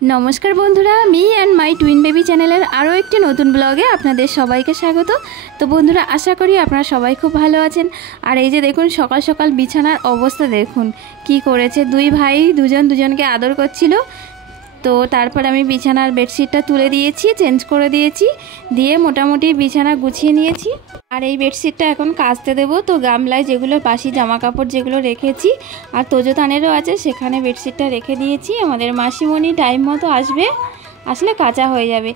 नमस्कार बंधुरा me and my twin baby channel आरो एक नतून ब्लगे आपनादेर सबाइके स्वागत। तो बंधुरा आशा करी आपनारा सबाई खूब भालो आछेन। और এই যে দেখুন সকাল সকাল বিছানার অবস্থা দেখুন কি করেছে। দুই ভাই দুজন দুজনকে আদর করছিল। তো তারপর আমি বিছানার বেডশিটটা তুলে দিয়েছি, চেঞ্জ করে দিয়েছি, দিয়ে মোটামুটি বিছানা গুছিয়ে নিয়েছি। আর এই বেডশিটটা এখন কাচতে দেবো। তো গামলায় যেগুলো বাসি জামা কাপড় যেগুলো রেখেছি আর তোজোতানেরও আছে সেখানে বেডশিটটা রেখে দিয়েছি। আমাদের মাসিমণি টাইম মতো আসবে, আসলে কাঁচা হয়ে যাবে।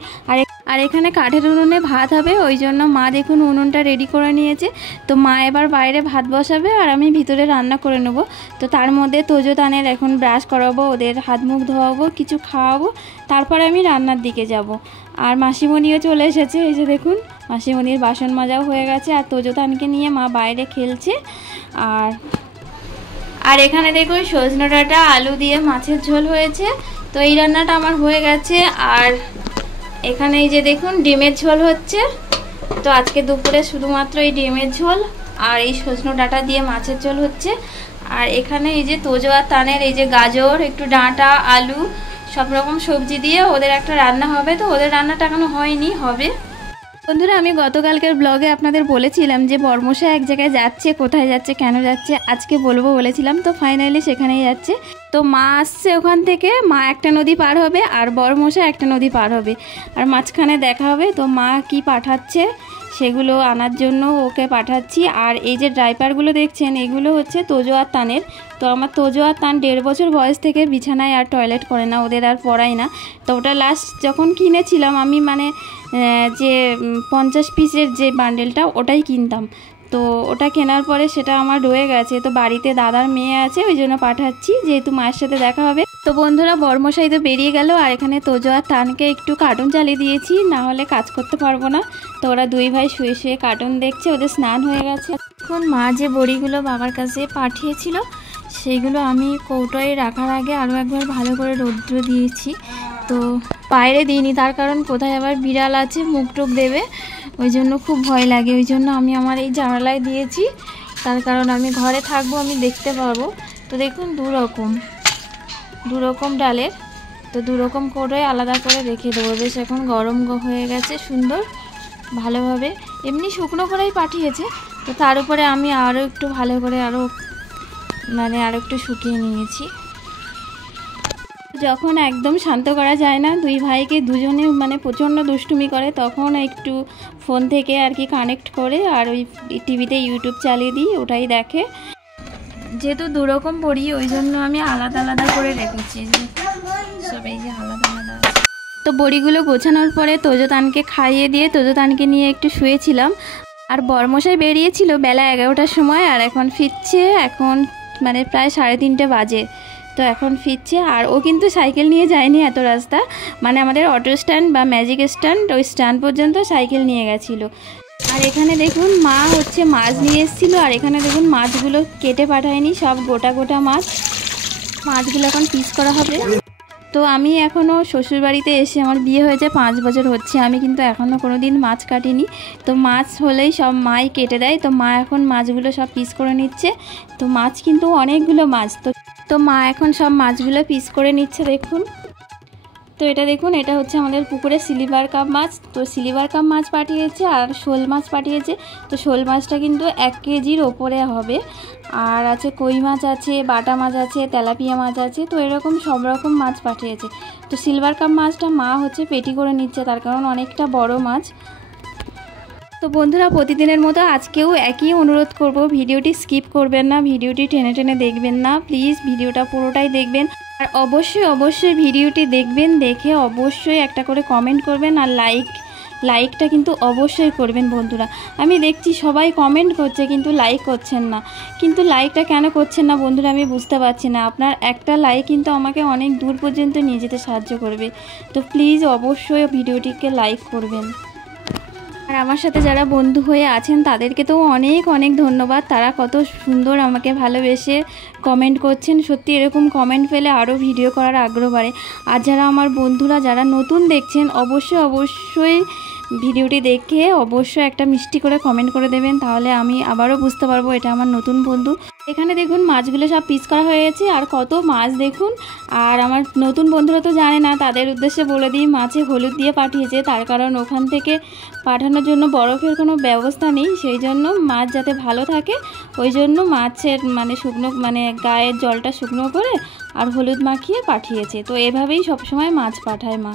আর এখানে কাঠের উনুনে ভাত হবে, ওই জন্য মা দেখুন উনুনটা রেডি করে নিয়েছে। তো মা এবার বাইরে ভাত বসাবে আর আমি ভিতরে রান্না করে নেব। তো তার মধ্যে তোজোতানের এখন ব্রাশ করাবো, ওদের হাত মুখ ধোয়াবো, কিছু খাওয়াবো, তারপরে আমি রান্নার দিকে যাব। আর মাসিমণিও চলে এসেছে, এই যে দেখুন মাসিমণির বাসন মাজাও হয়ে গেছে। আর তোজোতানকে নিয়ে মা বাইরে খেলছে। আর এখানে দেখুন সজনে ডাঁটা আলু দিয়ে মাছের ঝোল হয়েছে। তো এই রান্নাটা আমার হয়ে গেছে। আর এখানে এই যে দেখুন ডিমের ঝোল হচ্ছে। তো আজকে দুপুরে শুধুমাত্র এই ডিমের ঝোল আর এই সজনে ডাঁটা দিয়ে মাছের ঝোল হচ্ছে। আর এখানে এই যে তোজো আর তানের এই যে গাজর, একটু ডাঁটা, আলু, সব রকম সবজি দিয়ে ওদের একটা রান্না হবে। তো ওদের রান্নাটা এখনো হয়নি, হবে। বন্ধুরা আমি গতকালকের ব্লগে আপনাদের বলেছিলাম যে বর্মশা এক জায়গায় যাচ্ছে, কোথায় যাচ্ছে, কেন যাচ্ছে আজকে বলবো বলেছিলাম। তো ফাইনালি সেখানেই যাচ্ছে। তো মা আসছে ওখান থেকে, মা একটা নদী পার হবে আর বর্মশা একটা নদী পার হবে, আর মাঝখানে দেখা হবে। তো মা কি পাঠাচ্ছে সেগুলো আনার জন্য ওকে পাঠাচ্ছি। আর এই যে ড্রাইপারগুলো দেখছেন এগুলো হচ্ছে তোজো আর তানের। তো আমার তোজো আর তান 1.5 বছর বয়স থেকে বিছানায় আর টয়লেট করে না, ওদের আর পড়াই না। তো ওটা লাস্ট যখন কিনেছিলাম আমি, মানে যে 50 পিসের যে বান্ডেলটা ওটাই কিনতাম। তো ওটা কেনার পরে সেটা আমার রয়ে গেছে। তো বাড়িতে দাদার মেয়ে আছে, ওই জন্য পাঠাচ্ছি, যেহেতু মায়ের সাথে দেখা হবে। তো বন্ধুরা বর্মশাই তো বেরিয়ে গেল। আর এখানে তোজো আর তানকে একটু কার্টুন চালিয়ে দিয়েছি, না হলে কাজ করতে পারবো না। তো ওরা দুই ভাই শুয়ে শুয়ে কার্টুন দেখছে, ওদের স্নান হয়ে গেছে। এখন মা যে বড়িগুলো বাবার কাছে পাঠিয়েছিল সেইগুলো আমি কৌটোয় রাখার আগে আরও একবার ভালো করে রৌদ্র দিয়েছি। তো বাইরে দিইনি, তার কারণ কোথায় আবার বিড়াল আছে মুখ টুক দেবে, ওই জন্য খুব ভয় লাগে। ওই জন্য আমি আমার এই জানালায় দিয়েছি, তার কারণ আমি ঘরে থাকবো, আমি দেখতে পারবো। তো দেখুন দু রকম ডালের, তো দু রকম করে আলাদা করে রেখে দেবো। বেশ এখন গরম হয়ে গেছে সুন্দর ভালোভাবে, এমনি শুকনো করেই পাঠিয়েছে। তো তার উপরে আমি আরও একটু ভালো করে আরও একটু শুকিয়ে নিয়েছি। যখন একদম শান্ত করা যায় না, দুই ভাইকে দুজনে প্রচণ্ড দুষ্টুমি করে, তখন একটু ফোন থেকে আর কি কানেক্ট করে আর ওই টিভিতে ইউটিউব চালিয়ে দিই, ওটাই দেখে। যেহেতু দুরকম পড়ি ওই জন্য আমি আলাদা আলাদা করে রেখেছি, সব এই যে আলাদা আলাদা। তো বড়িগুলো গোছানোর পরে তোজোতানকে খাইয়ে দিয়ে তোজোতানকে নিয়ে একটু শুয়েছিলাম। আর বর্মশাই বেরিয়েছিল বেলা 11টার সময়, আর এখন ফিরছে, এখন প্রায় 3:30 বাজে। তো এখন ফিরছে। আর ও কিন্তু সাইকেল নিয়ে যায়নি এত রাস্তা, আমাদের অটো স্ট্যান্ড বা ম্যাজিক স্ট্যান্ড, ওই স্ট্যান্ড পর্যন্ত সাইকেল নিয়ে গেছিলো। আর এখানে দেখুন মা মাছ নিয়ে এসেছিলো। আর এখানে দেখুন মাছগুলো কেটে পাঠায়নি, সব গোটা গোটা মাছগুলো এখন পিস করা হবে। তো আমি এখনও শ্বশুরবাড়িতে এসে, আমার বিয়ে হয়েছে 5 বছর হচ্ছে, আমি কিন্তু এখনও কোনো দিন মাছ কাটিনি। তো মাছ হলেই সব মাই কেটে দেয়। তো মা এখন মাছগুলো সব পিস করে নিচ্ছে। তো মাছ কিন্তু অনেকগুলো মাছ, তো মা এখন সব মাছগুলো পিস করে নিচ্ছে দেখুন। তো এটা দেখুন, এটা হচ্ছে আমাদের পুকুরে সিলভার কাপ মাছ। তো সিলভার কাপ মাছ পাঠিয়েছে আর শোল মাছ পাঠিয়েছে। তো শোল মাছটা কিন্তু 1 কেজির ওপরে হবে। আর আছে কই মাছ আছে, বাটা মাছ আছে, তেলাপিয়া মাছ আছে। তো এরকম সব রকম মাছ পাঠিয়েছে। তো সিলভার কাপ মাছটা মা পেটি করে নিচ্ছে, তার কারণ অনেকটা বড় মাছ। তো বন্ধুরা প্রতিদিনের মতো আজকেও একই অনুরোধ করব, ভিডিওটি স্কিপ করবেন না, ভিডিওটি টেনে টেনে দেখবেন না, প্লিজ ভিডিওটা পুরোটাই দেখবেন। আর অবশ্যই ভিডিওটি দেখবেন, দেখে অবশ্যই একটা করে কমেন্ট করবেন। আর লাইকটা কিন্তু অবশ্যই করবেন বন্ধুরা। আমি দেখছি সবাই কমেন্ট করছে কিন্তু লাইক করছেন না, কিন্তু লাইকটা কেন করছেন না বন্ধুরা আমি বুঝতে পারছি না। আপনার একটা লাইক কিন্তু আমাকে অনেক দূর পর্যন্ত নিয়ে যেতে সাহায্য করবে। তো প্লিজ অবশ্যই ভিডিওটিকে লাইক করবেন। আর আমার সাথে যারা বন্ধু হয়ে আছেন তাদেরকে তো অনেক অনেক ধন্যবাদ, তারা কত সুন্দর আমাকে ভালোবেসে কমেন্ট করছেন। সত্যি এরকম কমেন্ট পেলে আরও ভিডিও করার আগ্রহ বাড়ে। আর যারা আমার বন্ধুরা যারা নতুন দেখছেন অবশ্যই ভিডিওটি দেখে অবশ্যই একটা মিষ্টি করে কমেন্ট করে দেবেন, তাহলে আমি আবারও বুঝতে পারবো এটা আমার নতুন বন্ধু। এখানে দেখুন মাছগুলো সব পিস করা হয়ে গেছে, আর কত মাছ দেখুন। আর আমার নতুন বন্ধুরা তো জানে না, তাদের উদ্দেশ্যে বলে দিই, মাছে হলুদ দিয়ে পাঠিয়েছে, তার কারণ ওখান থেকে পাঠানোর জন্য বরফের কোনো ব্যবস্থা নেই, সেই জন্য মাছ যাতে ভালো থাকে ওই জন্য মাছের মানে শুকনো মানে গায়ের জলটা শুকনো করে আর হলুদ মাখিয়ে পাঠিয়েছে। তো এভাবেই সবসময় মাছ পাঠায় মা।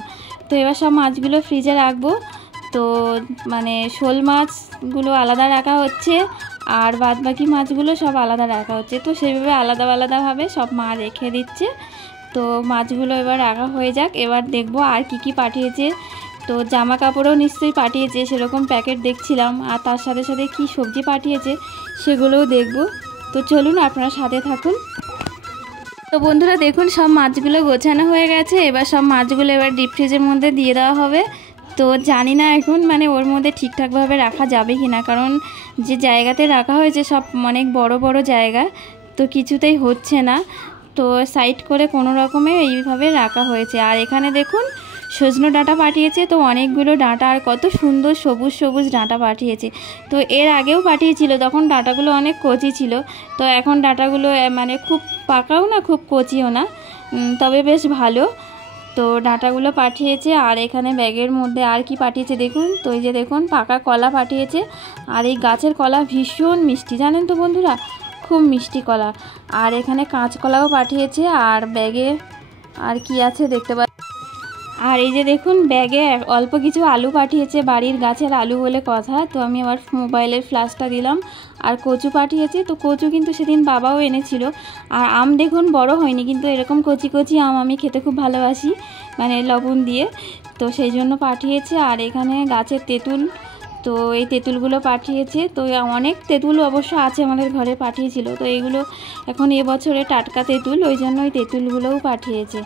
তো এবার সব মাছগুলো ফ্রিজে রাখবো। তো মানে শোল মাছগুলো আলাদা রাখা হচ্ছে, আর বাদ বাকি মাছগুলো সব আলাদা রাখা হচ্ছে। তো সেইভাবে আলাদা আলাদাভাবে সব মা রেখে দিচ্ছে। তো মাছগুলো এবার রাখা হয়ে যাক, এবার দেখবো আর কি কি পাঠিয়েছে। তো জামা কাপড়ও নিশ্চয়ই পাঠিয়েছে, সেরকম প্যাকেট দেখছিলাম, আর তার সাথে সাথে কি সবজি পাঠিয়েছে সেগুলোও দেখবো। তো চলুন আপনারা সাথে থাকুন। তো বন্ধুরা দেখুন সব মাছগুলো গোছানো হয়ে গেছে, এবার সব মাছগুলো এবার ডিপ ফ্রিজের মধ্যে দিয়ে দেওয়া হবে। তো জানি না এখন মানে ওর মধ্যে ঠিকঠাকভাবে রাখা যাবে কি না, কারণ যে জায়গাতে রাখা হয়েছে সব অনেক বড় বড় জায়গা, তো কিছুতেই হচ্ছে না। তো সাইড করে কোনো রকমে এইভাবে রাখা হয়েছে। আর এখানে দেখুন সজনে ডাঁটা পাঠিয়েছে, তো অনেকগুলো ডাঁটা, আর কত সুন্দর সবুজ সবুজ ডাঁটা পাঠিয়েছে। তো এর আগেও পাঠিয়েছিল, তখন ডাঁটাগুলো অনেক কচি ছিল। তো এখন ডাঁটাগুলো মানে খুব পাকাও না খুব কচিও না, তবে বেশ ভালো। তো ডাঁটাগুলো পাঠিয়েছে। আর এখানে ব্যাগের মধ্যে আর কি পাঠিয়েছে দেখুন, তো এই যে দেখুন পাকা কলা পাঠিয়েছে। আর এই গাছের কলা ভীষণ মিষ্টি, জানেন তো বন্ধুরা, খুব মিষ্টি কলা। আর এখানে কাঁচকলাও পাঠিয়েছে। আর ব্যাগে আর কি আছে দেখতে পাচ্ছি। আর এই যে দেখুন ব্যাগে অল্প কিছু আলু পাঠিয়েছে, বাড়ির গাছের আলু বলে কথা। তো আমি আমার মোবাইলের ফ্ল্যাশটা দিলাম। আর কচু পাঠিয়েছে, তো কচু কিন্তু সেদিন বাবাও এনেছিল। আর আম দেখুন বড় হয়নি, কিন্তু এরকম কচি কচি আম আমি খেতে খুব ভালোবাসি, মানে লবণ দিয়ে, তো সেই জন্য পাঠিয়েছে। আর এখানে গাছের তেঁতুল, তো এই তেঁতুলগুলো পাঠিয়েছে। তো অনেক তেঁতুল অবশ্য আছে আমাদের ঘরে, পাঠিয়েছিল। তো এইগুলো এখন এবছরে টাটকা তেঁতুল, ওই জন্য ওই তেঁতুলগুলোও পাঠিয়েছে।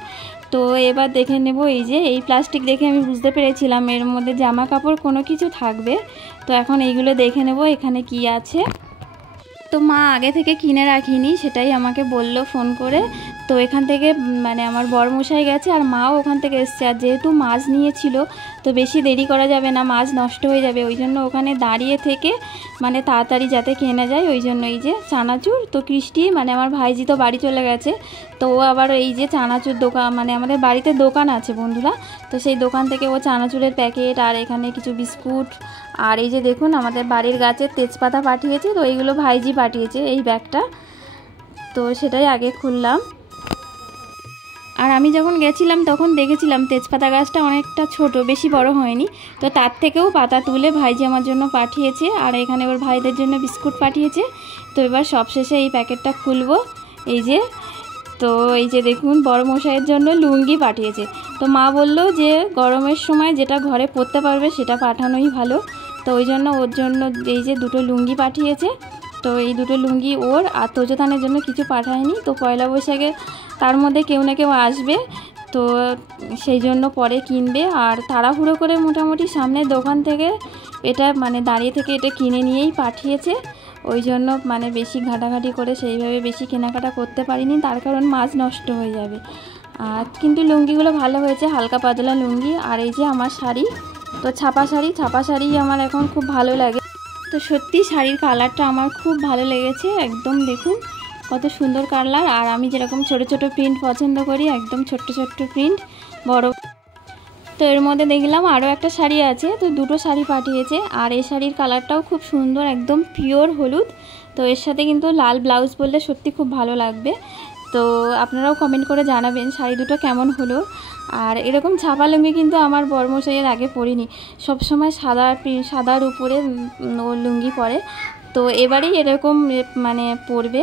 তো এবার দেখে নেব, এই যে এই প্লাস্টিক দেখে আমি বুঝতে পেরেছিলাম এর মধ্যে জামা কাপড় কোনো কিছু থাকবে। তো এখন এইগুলো দেখে নেব এখানে কি আছে। তো মা আগে থেকে কিনে রাখিনি, সেটাই আমাকে বলল ফোন করে। তো এখান থেকে মানে আমার বরমশাই গেছে আর মাও ওখান থেকে এসছে। আর যেহেতু মাছ নিয়েছিল, তো বেশি দেরি করা যাবে না, মাছ নষ্ট হয়ে যাবে, ওই জন্য ওখানে দাঁড়িয়ে থেকে মানে তাড়াতাড়ি যাতে কেনা যায় ওই জন্য এই যে চানাচুর। তো কৃষ্টি মানে আমার ভাইজি তো বাড়ি চলে গেছে, তো ও আবার এই যে চানাচুর দোকান, মানে আমাদের বাড়িতে দোকান আছে বন্ধুরা, তো সেই দোকান থেকে ও চানাচুরের প্যাকেট আর এখানে কিছু বিস্কুট, আর এই যে দেখুন আমাদের বাড়ির গাছের তেজপাতা পাঠিয়েছে। তো এইগুলো ভাইজি পাঠিয়েছে এই ব্যাগটা, তো সেটাই আগে খুললাম। আর আমি যখন গেছিলাম তখন দেখেছিলাম তেজপাতা গাছটা অনেকটা ছোট, বেশি বড় হয়নি। তো তার থেকেও পাতা তুলে ভাইজি আমার জন্য পাঠিয়েছে। আর এখানে ওর ভাইদের জন্য বিস্কুট পাঠিয়েছে। তো এবার সবশেষে এই প্যাকেটটা খুলবো। এই যে, তো এই যে দেখুন বড় মশাইয়ের জন্য লুঙ্গি পাঠিয়েছে। তো মা বলল যে গরমের সময় যেটা ঘরে পরতে পারবে সেটা পাঠানোই ভালো, তো ওই জন্য ওর জন্য এই যে দুটো লুঙ্গি পাঠিয়েছে। তো এই দুটো লুঙ্গি ওর, আর তোজোতানের জন্য কিছু পাঠায়নি। তো পয়লা বৈশাখে তার মধ্যে কেউ না কেউ আসবে, তো সেই জন্য পরে কিনবে। আর তাড়াহুড়ো করে মোটামুটি সামনের দোকান থেকে এটা মানে দাঁড়িয়ে থেকে এটা কিনে নিয়েই পাঠিয়েছে, ওই জন্য মানে বেশি ঘাটাঘাটি করে সেইভাবে বেশি কেনাকাটা করতে পারিনি, তার কারণ মাছ নষ্ট হয়ে যাবে। আর কিন্তু লুঙ্গিগুলো ভালো হয়েছে, হালকা পাতলা লুঙ্গি। আর এই যে আমার শাড়ি, তো ছাপা শাড়ি আমার এখন খুব ভালো লাগে। তো সত্যি শাড়ির কালারটা আমার খুব ভালো লেগেছে, একদম দেখুন কত সুন্দর কালার। আর আমি যেরকম ছোট ছোট প্রিন্ট পছন্দ করি, একদম ছোট্ট ছোট্ট প্রিন্ট বড়। তো এর মধ্যে দেখলাম আরও একটা শাড়ি আছে, তো দুটো শাড়ি পাঠিয়েছে। আর এই শাড়ির কালারটাও খুব সুন্দর, একদম পিওর হলুদ। তো এর সাথে কিন্তু লাল ব্লাউজ পরলে সত্যি খুব ভালো লাগবে। তো আপনারাও কমেন্ট করে জানাবেন শাড়ি দুটো কেমন হলো। আর এরকম ছাপা লুঙ্গি কিন্তু আমার বরমশাইয়ের আগে পরিনি, সবসময় সাদার উপরে ও লুঙ্গি পরে। তো এবারেই এরকম মানে পরবে,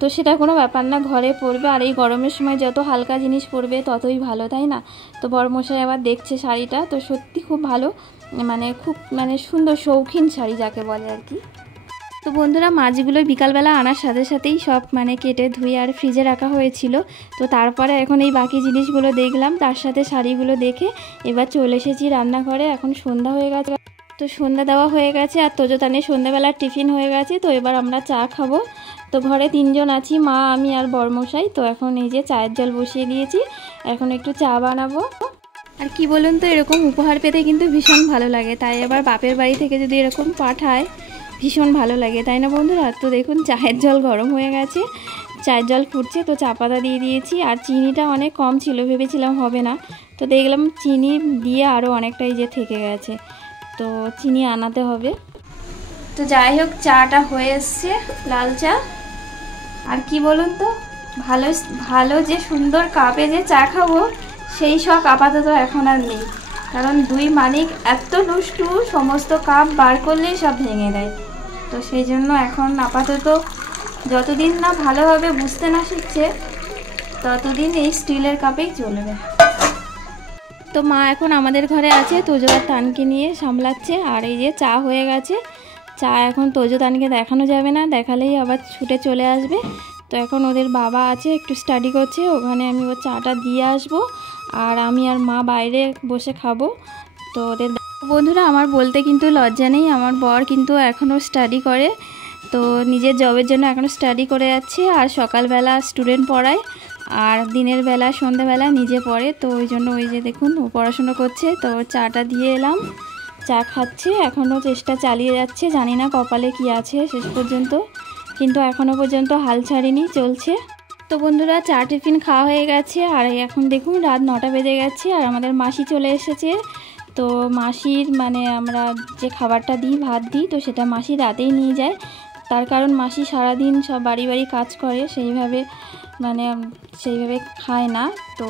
তো সেটা কোনো ব্যাপার না, ঘরে পরবে। আর এই গরমের সময় যত হালকা জিনিস পরবে ততই ভালো, তাই না? তো বরমশাই আবার দেখছে শাড়িটা, তো সত্যি খুব ভালো, মানে খুব মানে সুন্দর শৌখিন শাড়ি যাকে বলে আর কি। তো বন্ধুরা মাছগুলো বিকালবেলা আনার সাথে সাথেই সব মানে কেটে ধুয়ে আর ফ্রিজে রাখা হয়েছিল। তো তারপরে এখন এই বাকি জিনিসগুলো দেখলাম, তার সাথে শাড়িগুলো দেখে এবার চলে এসেছি রান্নাঘরে। এখন সন্ধ্যা হয়ে গেছে, তো সন্ধ্যা দেওয়া হয়ে গেছে, আর তোজোতানের সন্ধ্যাবেলার টিফিন হয়ে গেছে। তো এবার আমরা চা খাবো। তো ঘরে তিনজন আছি, মা, আমি আর বরমশাই। তো এখন এই যে চায়ের জল বসিয়ে দিয়েছি, এখন একটু চা বানাবো। আর কি বলুন তো, এরকম উপহার পেতে কিন্তু ভীষণ ভালো লাগে। তাই আবার বাপের বাড়ি থেকে যদি এরকম পাঠায় ভীষণ ভালো লাগে, তাই না বন্ধুরা? তো দেখুন চায়ের জল গরম হয়ে গেছে, চায়ের জল ফুটছে, তো চা পাতা দিয়ে দিয়েছি। আর চিনিটা অনেক কম ছিল, ভেবেছিলাম হবে না, তো দেখলাম চিনি দিয়ে আরও অনেকটাই যে থেকে গেছে, তো চিনি আনাতে হবে। তো যাই হোক, চাটা হয়ে এসছে, লাল চা। আর কি বলুন তো, ভালো ভালো যে সুন্দর কাপে যে চা খাবো সেই শখ আপাতত এখন আর নেই, কারণ দুই মালিক এত দুষ্টু, সমস্ত কাপ বার করলেই সব ভেঙে দেয়। তো সেই জন্য এখন আপাতত যতদিন না ভালোভাবে বুঝতে না শিখছে ততদিন এই স্টিলের কাপেই চলবে। তো মা এখন আমাদের ঘরে আছে, তোজো আর তানকে নিয়ে সামলাচ্ছে। আর এই যে চা হয়ে গেছে, চা এখন তোজো তানকে দেখানো যাবে না, দেখালেই আবার ছুটে চলে আসবে। তো এখন ওদের বাবা আছে, একটু স্টাডি করছে, ওখানে আমি ওর চাটা দিয়ে আসবো, আর আমি আর মা বাইরে বসে খাবো। তো ওদের বন্ধুরা, আমার বলতে কিন্তু লজ্জা নেই, আমার বর কিন্তু এখনও স্টাডি করে, তো নিজের জবের জন্য এখনও স্টাডি করে যাচ্ছে। আর সকালবেলা স্টুডেন্ট পড়ায়, আর দিনের বেলা সন্ধ্যাবেলা নিজে পড়ে, তো ওই জন্য ওই যে দেখুন ও পড়াশুনো করছে। তো চাটা দিয়ে এলাম, চা খাচ্ছে, এখনও চেষ্টা চালিয়ে যাচ্ছে, জানি না কপালে কি আছে শেষ পর্যন্ত, কিন্তু এখনও পর্যন্ত হাল ছাড়িনি, চলছে। তো বন্ধুরা, চা টিফিন খাওয়া হয়ে গেছে, আর এখন দেখুন রাত 9টা বেজে গেছে, আর আমাদের মাসি চলে এসেছে। তো মাসির মানে আমরা যে খাবারটা দিই, ভাত দিই, তো সেটা মাসি রাতেই নিয়ে যায়, তার কারণ মাসি সারাদিন সব বাড়ি বাড়ি কাজ করে, সেইভাবে খায় না, তো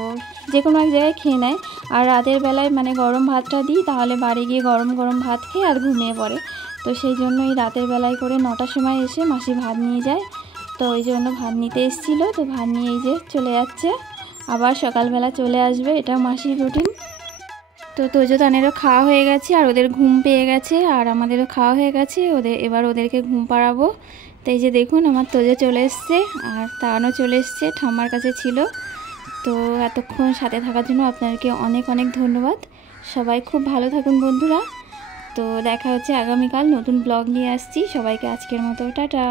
যে কোনো এক জায়গায় খেয়ে নেয়। আর রাতের বেলায় মানে গরম ভাতটা দিই, তাহলে বাড়ি গিয়ে গরম গরম ভাত খেয়ে আর ঘুমিয়ে পড়ে। তো সেই জন্য এই রাতের বেলায় করে 9টার সময় এসে মাসি ভাত নিয়ে যায়, তো ওই জন্য ভাত নিতে এসেছিলো, তো ভাত নিয়ে এই যে চলে যাচ্ছে, আবার সকালবেলা চলে আসবে, এটা মাসির রুটিন। তো তোজো তানেরও খাওয়া হয়ে গেছে, আর ওদের ঘুম পেয়ে গেছে, আর আমাদেরও খাওয়া হয়ে গেছে, এবার ওদেরকে ঘুম পাড়াবো। তো এই যে দেখুন আমার তোজো চলে এসছে, আর তানও চলে এসছে, ঠাম্মার কাছে ছিল। তো এতক্ষণ সাথে থাকার জন্য আপনাদেরকে অনেক অনেক ধন্যবাদ। সবাই খুব ভালো থাকুন বন্ধুরা। তো দেখা হচ্ছে আগামীকাল, নতুন ব্লগ নিয়ে আসছি। সবাইকে আজকের মতো টাটা।